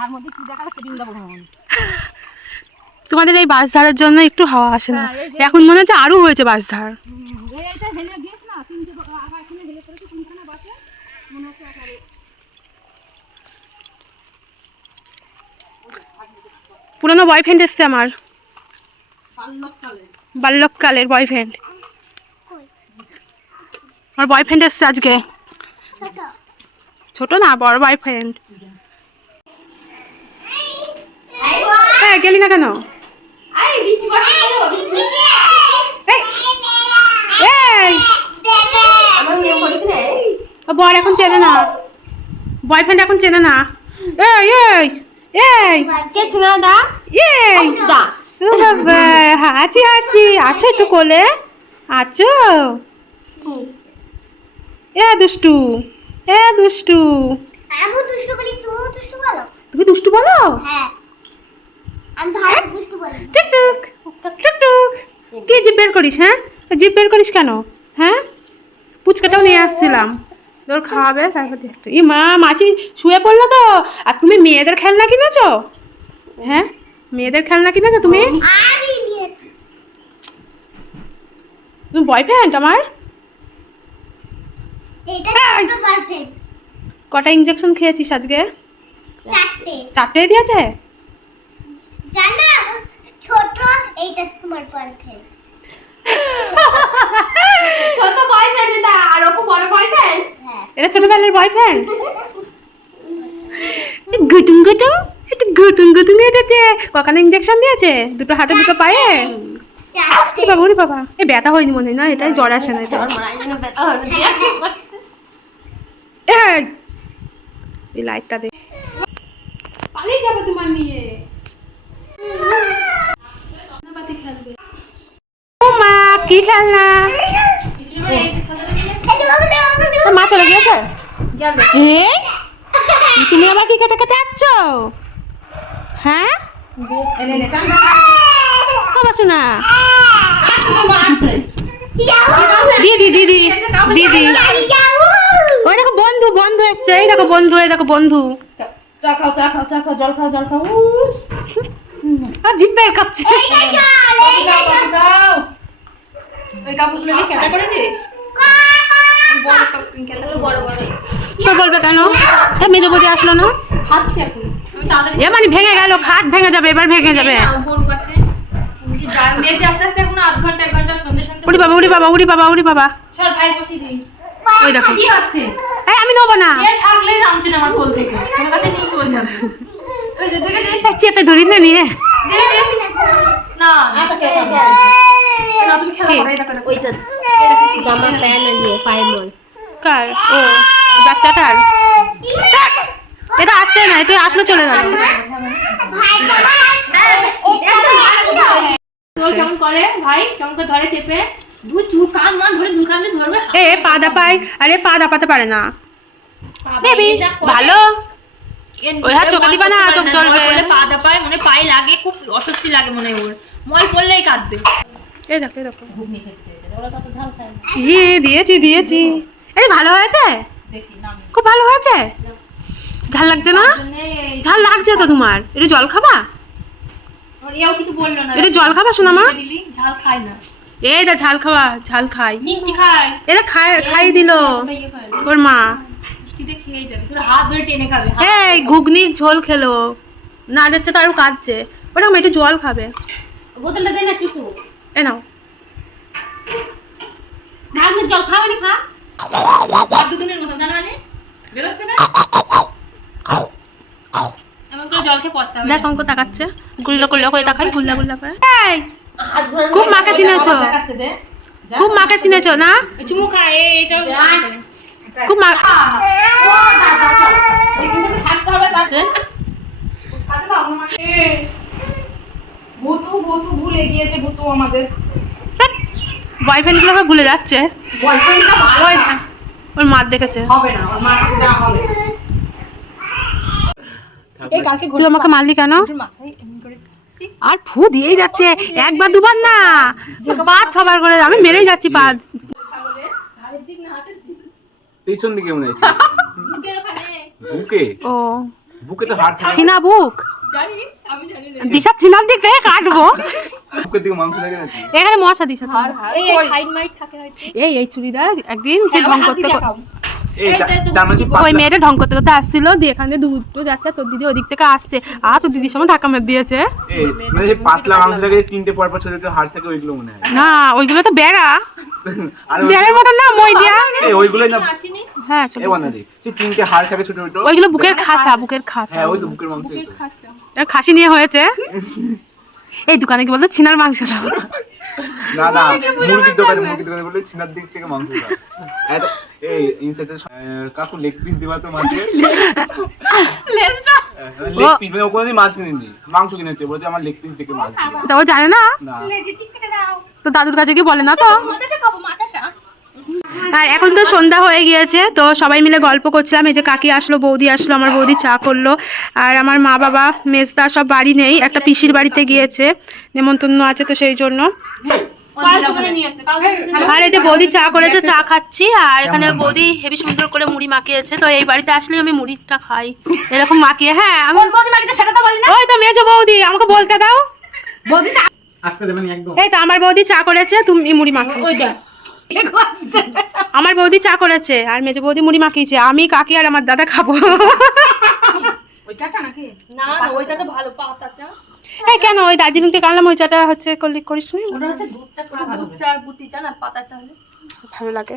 তার মধ্যে কি দেখাল বৃন্দাবন ভ্রমণ তোমাদের এই বাস ধারার জন্য একটু হাওয়া আসে না। হ্যাঁ, এখন মনে হচ্ছে আরও হয়েছে বাস ধার মনে পুরনো বয়ফ্রেন্ড এসছে আমার। বাল্যকালের বয়ফ্রেন্ড আমার বয়ফ্রেন্ড এসছে আজকে। ছোট। না বড় বয়ফ্রেন্ড হ্যাঁ গেলি না কেন? এই, এই। বর এখন চেনে না। বয়ফ্রেন্ড এখন চেনে না। এই এই এই। এই। ও বাবা হাঁচি হাঁচি। আছো তো কোলে? আছো? এ দুষ্টু এ দুষ্টু। তুমিও দুষ্টু বলো। তুমি দুষ্টু বলো? হ্যাঁ আমি ভালো দুষ্টু বলি টুকটুক টুকটুক। কি জিপ বের করিস হ্যাঁ? জিপ বের করিস কেন? হ্যাঁ? পুচকাটাও নিয়ে আসছিলাম। তোর খাওয়াবে তারপর দেখতো। ই মা মাসি শুয়ে পড়ল তো। আর তুমি মেয়েদের খেলনা কিনেছো? হ্যাঁ? মেয়েদের খেলনা কিনেছো তুমি? তুমি বয়ফ্রেন্ড আমার? গার্লফ্রেন্ড কটা ইঞ্জেকশন খেয়েছিস আজকে? চারটে। দিয়েছে? জানো ছোট এইটা তোমার গার্লফ্রেন্ড ছোট বয়ফ্রেন্ড এটা আর অপু বড় বয়ফ্রেন্ড হ্যাঁ। এটা ছোটবেলার বয়ফ্রেন্ড গুটুং গুটুং? একটু গুটুং গুটুং এসেছে কখানে ইঞ্জেকশন দিয়েছে? দুটো হাতে দুটো পায়ে? বাবা ওরে বাবা। এ ব্যথা হয়নি মনে না? এটাই জ্বর আসে না এটা। এই, এই লাইটটা দে। পালিয়ে যাব তোমার নিয়ে ও মা, কি খেলনা? মা চলে গিয়েছে? তুমি আবার কি খেতে খেতে যাচ্ছ হ্যাঁ? শোনা দিদি দিদি বন্ধু বন্ধু এসছে। এই দেখো বন্ধু, এই দেখো বন্ধু। চা খাও চা খাও চা খাও, জল খাও জল খাও। আর জিভ বের খাচ্ছে। ওই কাপড়গুলো কি করেছিস? বড় কেটে বড় বড়। তো বলবে কেন? মেজো বৌদি আসলো না? এ মানে ভেঙে গেল খাট ভেঙে যাবে এবার ভেঙে যাবে। উড়ি বাবা উড়ি বাবা উড়ি বাবা উড়ি বাবা। সর ভাই বসিয়ে দিই। ওই দেখো। কি হচ্ছে? এই আমি নেব না। এ থাকলেই নামছে না আমার কোল থেকে। কাছে নিয়ে চলে যাবে। চেপে ধরি না নিয়ে। করো ও বাচ্চাটার? এটা আসতে না এটা আসলে চলে গেল। কেমন করে ভাই? কেমন করে ধরে চেপে? মান এ আরে পারে না। বেবি ভালো? ওই হাত চোখে দিবা না, চোখ জ্বলবে। পা দাপায় মনে পায়ে লাগে খুব অস্বস্তি লাগে ওর। মল পড়লেই কাঁদবে। এই দেখো এই দেখো। দিয়েছি দিয়েছি। এই ভালো হয়েছে? খুব ভালো হয়েছে? ঝাল লাগছে না? ঝাল লাগছে তো তোমার। একটু জল খাবা? ওর এও কিছু বলল না। একটু জল খাবা শোনা মা ঝাল খায় না। এই দা ঝাল খাওয়া ঝাল খাই। মিষ্টি খায়। এটা খাই খাই দিল। ওর মা। মিষ্টিতে খেয়ে যাবে। তোর হাত ধরে টেনে খাবে ঘুগনির ঝোল খেলো। না যাচ্ছে তো আরও কাঁদছে। ওরকম একটু জল খাবে। বোতলটা দে না চুটু। এ নাও। ভাগলে জল খাবে না খা। আর দুদিনের মতো জানো মানে? বেরোচ্ছে না? দেখ অঙ্ক তাকাচ্ছে। গুল্লা গুল্লা করে তাকাই গুল্লা গুল্লা করে। খুব মাকে চিনেছো? খুব মাকে চিনেছো না? এই চুমু খায় এটাও খুব মা এখানে থাকতে হবে তার আচ্ছা দাও আমাকে ভুতু ভুতু ভুলে গিয়েছে ভুতু আমাদের বয়ফ্রেন্ড। গুলোকে ভুলে যাচ্ছে। ওর মার দেখেছে। হবে না ওর মাকে দেওয়া হবে। তুই আমাকে মারলি কেন? আর ফু দিয়েই যাচ্ছে। একবার দুবার না। পাঁচ ছবার করে। আমি মেরেই যাচ্ছি পা। পেছন দিকে মনে হচ্ছে বুকের ওখানে। বুকে? ও। বুকে তো হাড় থাকে ছিনা বুক? জানি আমি জানি না। দিশা ছিনার দিক থেকে কাটবো? বুকের দিকে মাংস থাকে নাকি? এখানে মশা দিশা এই হাইট মাইট থাকে হয়তো। এই এই চুড়িটা একদিন সে ঢং করতে মানে ওই মেয়েটা ঢং করতে করতে আসছিল দিয়ে এখানে দুটো যাচ্ছে তোর দিদি ওদিক থেকে আসছে। আর তোর দিদির সময় ধাক্কা মেরে দিয়েছে। এই, মানে পাতলা মাংস থাকে তিনটে পর পর ছোট হাড় থাকে ওইগুলো মনে হয়। না ওইগুলো তো বেড়া। মতন না মই দিয়া। এই ওইগুলোই না হ্যাঁ চলে এই তিনটে হাড় থাকে ছোট ছোট। ওইগুলো বুকের খাঁচা বুকের খাঁচা। হ্যাঁ ওই তো বুকের মাংস এই তো। খাসি নিয়ে হয়েছে? এই দোকানে কি বলতো চিনার মাংস না না মুরগির দোকানে মুরগির দোকানে বলে চিনার দিক থেকে মাংস এই ইনসাইডে কাকু লেগ পিস দিবা তো মাঝে। লেগ পিস মানে মাছ কিনেনি। মাংস কিনেছে বলছে আমার লেগ পিস দেখে মাছ ও জানে না? না। তো দাদুর কাছে কি বলে না তো। আর এখন তো সন্ধ্যা হয়ে গিয়েছে তো সবাই মিলে গল্প করছিলাম। এই যে কাকি আসলো বৌদি আসলো আমার বৌদি চা করল আর আমার মা বাবা মেজদা সব বাড়ি নেই একটা পিসির বাড়িতে গিয়েছে নেমন্তন্ন আছে তো সেই জন্য। আর এই যে বৌদি চা করেছে চা খাচ্ছি আর এখানে বৌদি হেভি সুন্দর করে মুড়ি মাখিয়েছে তো এই বাড়িতে আসলে আমি মুড়িটা খাই। এরকম মাখিয়ে হ্যাঁ আমি ওই তো মেজো বৌদি আমাকে বলতে দাও। বৌদি আসতে দেবেন একদম। এই তো আমার বৌদি চা করেছে তুমি মুড়ি মাখো আমার বৌদি চা করেছে আর মেজো বৌদি মুড়ি মাখিয়েছে আমি কাকি আর আমার দাদা খাব। ওইটা নাকি? না না ওইটা তো ভালো পাতা চা। এই কেন ওই দার্জিলিং থেকে আনলাম ওই চাটা হচ্ছে করিস তুমি ওটা হচ্ছে দুধ চা করে ভালো। দুধ চা গুটি চা না পাতা চা হলে। ভালো লাগে।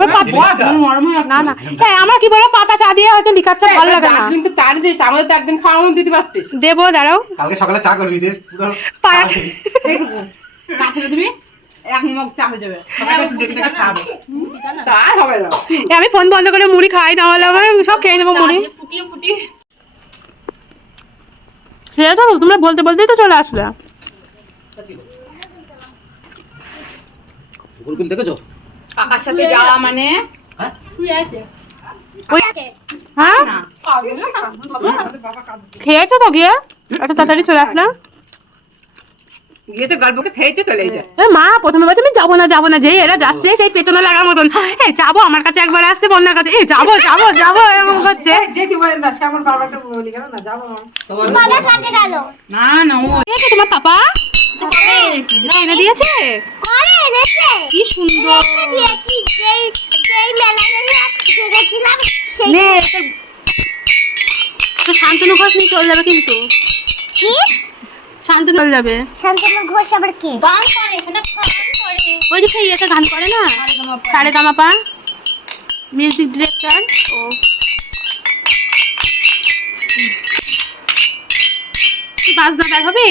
না না। হ্যাঁ আমার কি বলো পাতা চা দিয়ে হয়তো লিকার চা ভালো লাগে না। কিন্তু তার দিস আমাদের তো একদিন খাওয়ানো দিতে পারতিস। দেবো দাঁড়াও। কালকে সকালে চা করবি দে। পায়া কাঠে দিবি? এক মগ চা হয়ে আমি ফোন বন্ধ করে মুড়ি খাই না হলে আবার সব খেয়ে নেব মুড়ি। সেটা তো তোমরা বলতে বলতেই তো চলে আসলে। দেখেছ? কাকার সাথে যাওয়া মানে? তুই আছে হ্যাঁ? খেয়েছো তো গিয়ে? এত তাড়াতাড়ি চলে আসলাম। গিয়ে তো গল্পকে খেয়েছে চলে যায় মা প্রথমে বলছে আমি যাব না যাব না যেই এরা যাচ্ছে সেই পেছনে লাগার মতন। এই যাব আমার কাছে একবার আসছে বন্যার কাছে। যাব যাব যাব এরকম করছে। না না ও তোমার পাপা? এনে দিয়েছে? করে এনেছে। কি সুন্দর। দিয়েছি যেই যেই মেলায় গেছিলাম সেই নে তো শান্তনু ঘোষ নিয়ে চলে যাবে কিন্তু। কি? শান্তনু চলে যাবে। শান্তনু ঘোষ আবার কে? গান করে এখানে গান করে। ওই যে সেই একটা গান করে না? সারে গামাপা মিউজিক ডিরেক্টর ও। কি বাজনাদার হবে?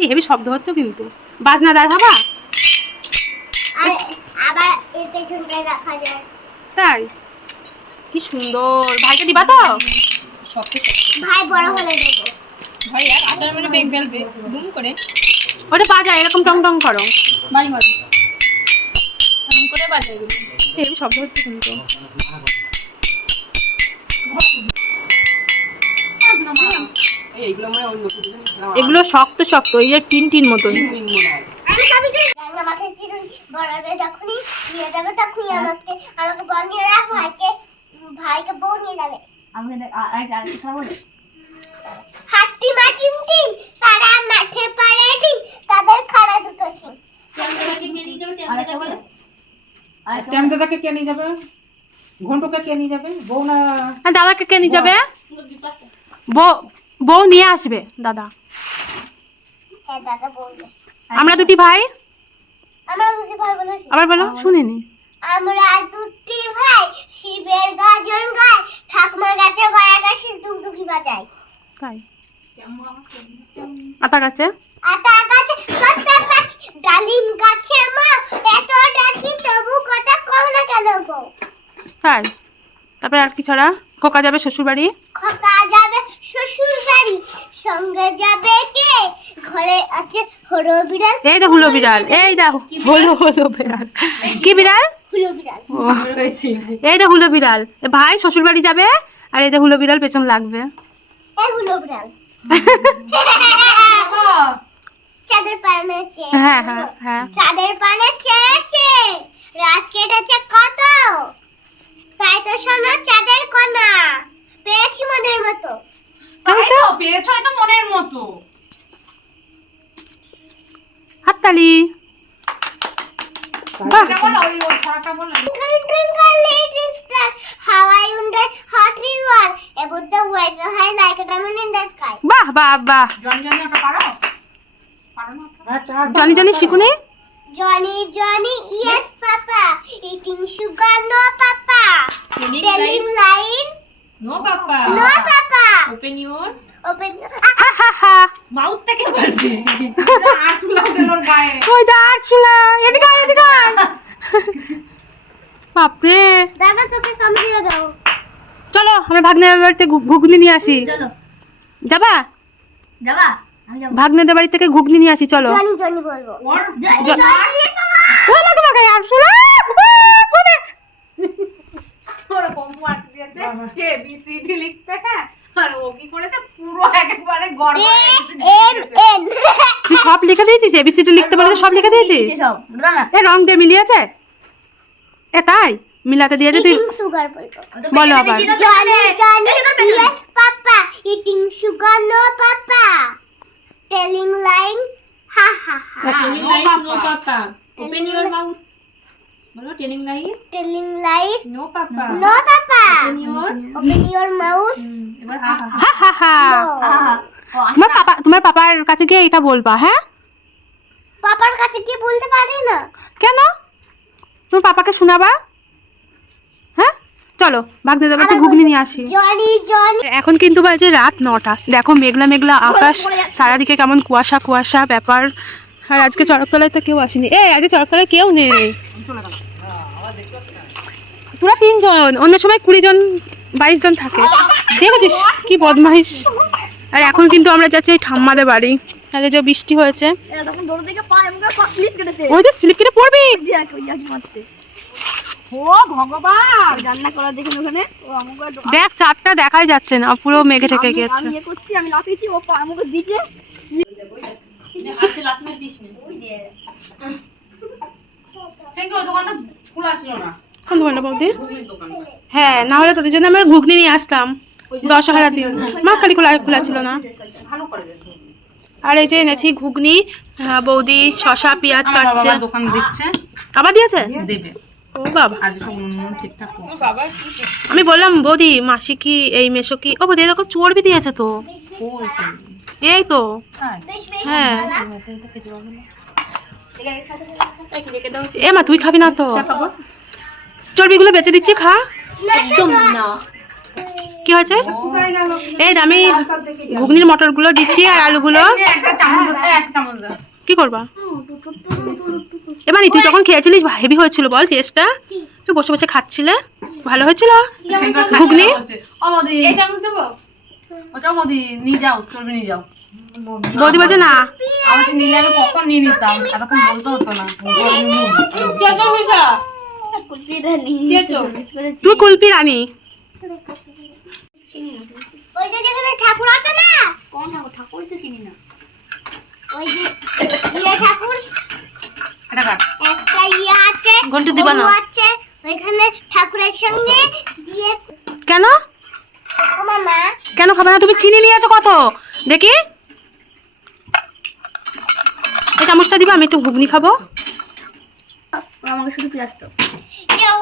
এই হেভি শব্দ হচ্ছে কিন্তু। বাজনা বাজনাদার হবা? আর আবার এর রাখা যায়। তাই? কি সুন্দর। ভাইকে দিবা তো? ভাই বড় হলে দেবো। ভাই আর আটার মানে বেগ বেলবে দুম করে। ওটা বাজা এরকম টং টং করো। মারো এমন করে এগুলো। হেভি শব্দ হচ্ছে কিন্তু। না এগুলো শক্ত শক্ত এই যে টিন টিন মতন। ঘন্টুকে কে নিয়ে যাবে? বউ না দাদাকে কে নিয়ে যাবে? বউ বউ নিয়ে আসবে দাদা। আমরা দুটি ভাই। আমরা আবার বলো শুনিনি আমরা দুটি ভাই শিবের গাজন গায় ঠাকুমার গাছে গড়া গাছে দুগদুগি বাজায়। তাই। আতা গাছে? আতা গাছে কত পাখি ডালিম গাছে মা এত ডাকি তবু কথা কও না কেন বউ? তাই। তারপরে আর কি ছাড়া? খোকা যাবে শ্বশুর বাড়ি খোকা যাবে শ্বশুর বাড়ি সঙ্গে যাবে কে? ঘরে আছে হরো বিড়াল। এই হুলো বিড়াল এই হলো হলো বিড়াল। কি বিড়াল? হুলো বিড়াল। এই হুলো বিড়াল। ভাই শ্বশুর বাড়ি যাবে? আর এই দা হুলো বিড়াল পেছন লাগবে। এই হুলো বিড়াল। চাঁদের পানে হ্যাঁ হ্যাঁ হ্যাঁ। চাঁদের পানে চেয়েছে। রাত কেটেছে কত? তাই তো শোনো চাঁদের কণা। পেয়েছি মনের মতো। জনি জনি হ্যাঁ, হ্যাঁ। শিখুনি? Johnny Johnny yes papa eating sugar no papa telling line no papa no papa open your Open. Ah, হা হা হা মাউথ থেকে করবে আর তুলা দিল ওর গায়ে। ওই দা আরশুলা এদিকে আয়, এদিকে আয়। বাপরে। দাদা তোকে কামড়িয়ে দাও। চলো আমরা ভাগ্নের বাড়িতে ঘুগনি নিয়ে আসি। চলো। যাবা? যাবা? আমি যাব। ভাগ্নেদের বাড়ি থেকে ঘুগনি নিয়ে আসি চলো। জনি জনি বলব। ওর ও মা তোমাকে আরশুলা আর ও কি করেছে? পুরো একেবারে এম তুই সব লিখে দিয়েছিস? এবিসিডি লিখতে বলে সব লিখে দিয়েছিস? সব এ রং দিয়ে মিলিয়েছে? এ তাই? মিলাতে দিয়েছে তুই? সুগার বলো আবার। ha ha telling light no papa open your mouth বলো telling light telling lies no papa no papa your open your mouth এবার হা হা হা। তোমার পাপা তোমার পাপার কাছে গিয়ে এটা বলবা হ্যাঁ? পাপার কাছে কি বলতে পারি না। কেন? তোমার পাপাকে শোনাবা? হ্যাঁ? চলো ভাগ্নেদের বাড়িতে ঘুগনি নিয়ে আসি। এখন কিন্তু বাজে রাত নটা। দেখো মেঘলা মেঘলা আকাশ সারাদিকে কেমন কুয়াশা কুয়াশা ব্যাপার। আর আজকে চড়কতলায় তো কেউ আসেনি। এ আজকে চড়কতলায় কেউ নেই। তোরা তিনজন অন্য সময় কুড়ি জন বাইশ জন থাকে। দেখেছিস কি বদমাইশ। আর এখন কিন্তু আমরা যাচ্ছি এই ঠাম্মাদের বাড়ি। আর এই যে বৃষ্টি হয়েছে। থেকে ওই যে স্লিপ কেটে পড়বি। দেখ চারটা দেখাই যাচ্ছে না পুরো মেঘে ঠেকে গেছে। আমি ইয়ে দোকানটা খোলা ছিল না। কোন দোকানটা বৌদি হ্যাঁ না হলে তোদের জন্য আমরা ঘুগনি নিয়ে আসতাম দশ হাজার দিন মা কালী খোলা খোলা ছিল না আর এই যে এনেছি ঘুগনি হ্যাঁ, বৌদি শশা পেঁয়াজ কাটছে দোকান দিচ্ছে আবার দিয়েছে দেবে ও বাবা আজ সব নুন ঠিকঠাক বাবা আমি বললাম বৌদি মাসি কি এই মেশো কি ও বৌদি দেখো চর্বি দিয়েছে তো এই তো হ্যাঁ এ মা তুই খাবি না তো চর্বিগুলো বেঁচে দিচ্ছি খা। একদম না। কি হয়েছে? এই আমি ঘুগনির মটরগুলো দিচ্ছি আর আলুগুলো। কি করবা? এবার তুই তখন খেয়েছিলিস? হেভি হয়েছিল বল টেস্টটা তুই বসে বসে খাচ্ছিলে? ভালো হয়েছিল? ঘুগনি? বৌদি বলছে না। কখন নিয়ে নিতাম এতক্ষণ বলতে হতো না। তুই কুলপি রানী। ওই যে যেখানে ঠাকুর আছে না? কোন ঠাকুর? ঠাকুর তো চিনি না। ওই যে ইয়ে ঠাকুর। একটা ইয়ে আছে ঘন্টু দিবা না? আছে ওইখানে ঠাকুরের সঙ্গে দিয়ে কেন? ও মামা। কেন খাবে না? তুমি চিনি নিয়ে আছো কত? দেখি। এই চামচটা দিবা আমি একটু ঘুগনি খাব। আমাকে শুধু পেঁয়াজ তো কেউ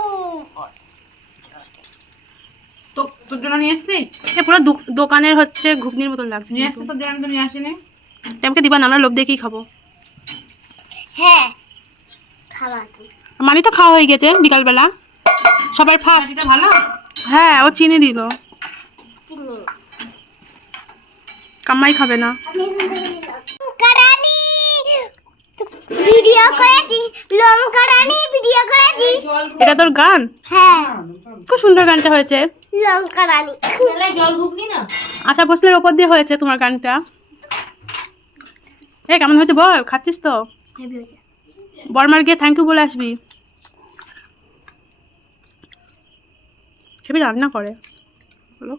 তো তোর জন্য নিয়ে এসছি? এ পুরো দোকানের হচ্ছে ঘুগনির মতন লাগছে নিয়ে কিন্তু। এসছি তো আমি তো নিয়ে আসিনি। আমাকে দিবা না আমরা লোভ দেখেই খাব। হ্যাঁ। খাওয়া মানি তো খাওয়া হয়ে গেছে বিকালবেলা। সবার ফার্স্ট ভালো? হ্যাঁ ও চিনি দিল। চিনি। কাম্মাই খাবে না। ভিডিও করেছি লঙ্কারানি ভিডিও করেছি এটা তোর গান? হ্যাঁ। খুব সুন্দর গানটা হয়েছে। লঙ্কারানি জল ঘুগনি না? আশা ভোসলের ওপর দিয়ে হয়েছে তোমার গানটা। এ কেমন হয়েছে বল? খাচ্ছিস তো? বর্মার গিয়ে থ্যাংক ইউ বলে আসবি। সেবি রান্না করে। বলো।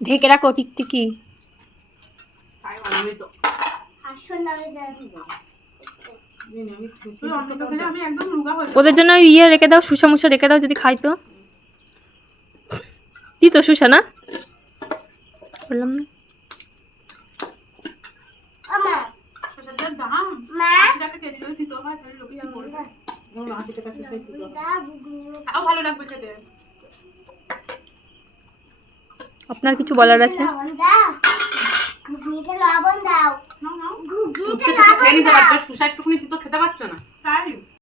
ঢেকে রাখো টিকটিকি। আসল ওদের জন্য ইয়ে রেখে দাও, সুসা মুসা রেখে দাও যদি খাই তো। দি তো সুসা না? বললাম না। দিতে আপনার কিছু বলার আছে? ঘুগনিতে লবণ দাও। না না ঘুগনিতে তুমি তো লবণ দাও। সুসা একটুখানি তো খেতে পারছ না? তাই।